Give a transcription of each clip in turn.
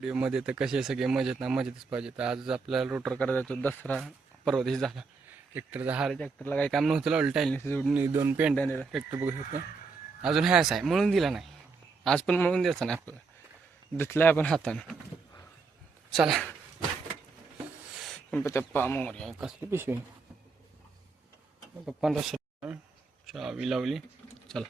व्हिडिओमध्ये तर कसे सगळे मजेत ना मजेतच पाहिजे. तर आज आपल्याला रोटर करायचा तो दसरा परवा दिवशी झाला. ट्रॅक्टरचा हार ट्रॅक्टरला काही काम नव्हतं, लावलं टाईलने जोडून 2 पेंड्याने ट्रॅक्टर बघत होतं. अजून ह्याच आहे, म्हणून दिला नाही. आज पण म्हणून द्यायचं नाही आपल्याला, धुतलाय आपण हातानं. चला पप्पा मोर कसली पिशवी पप्पा चावी लावली. चला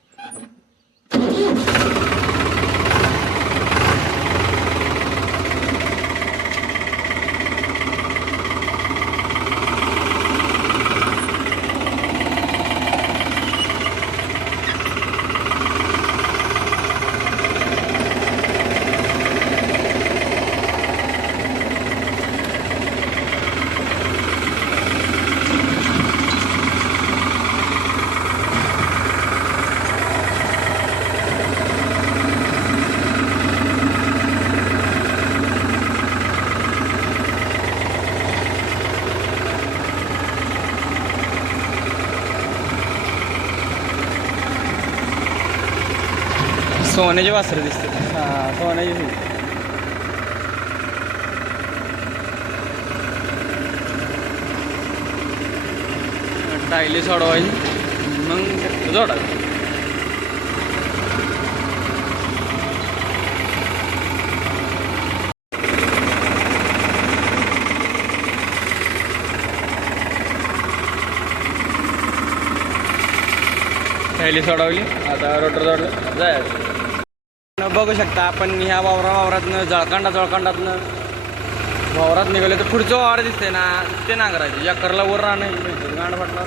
सोन्याचे वासरं दिसते. हां सोन्याची टायली सोडवायची मग जोडायची. टायली सोडवली, आता रोटर जोडलं जायचं. बघू शकता आपण ह्या वावरातनं जळकांडातनं वावरात निघाले तर पुढचं वावर दिसते ना, ते नांगरायचे. या करला वर राहणं गांड फाटणार.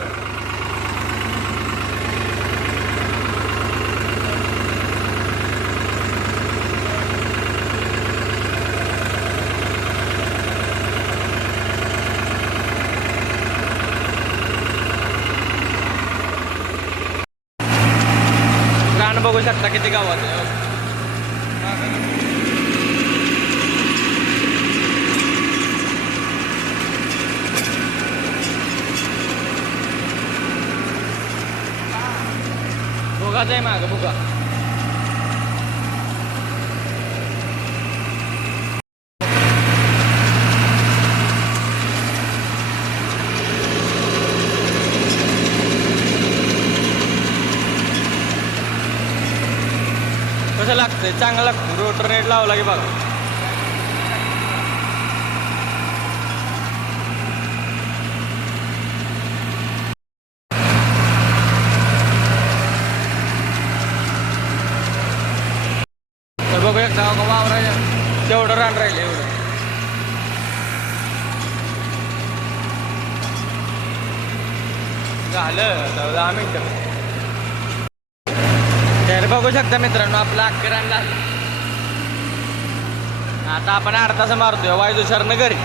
गांड बघू शकता किती गावात आहे. भोगाच आहे मागं भोगा. कसं लागतंय? चांगलं लागतं. रोटर नेट लावला की बघा. बघू एकदा वावरायला तेवढं रान राहिले. एवढं झालं 10 मिनिटं. तर बघू शकता मित्रांनो, आपलं अख्खं रान झालं. आता आपण 8 तास मारतोय वायदुशारनं घरी.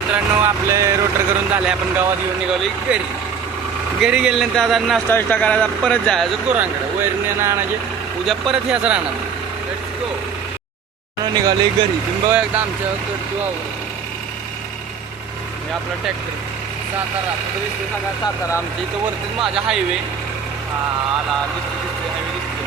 मित्रांनो आपले रोटर करून झाले, आपण गावात घेऊन निघालो घरी गेल्यानंतर आता नाश्ता विष्टा करायचा, परत जायचं गुरांकडे. वैरणी आणायचे, उद्या परत ह्याच राहणार. Let's go. निघाले घरी. तुम्ही बघा एकदा आमच्या हे आपलं ट्रॅक्टर सातारा सगळा सातारा. आमच्या इथं वरतीच माझा हायवे आला दिसते हायवे दिसते.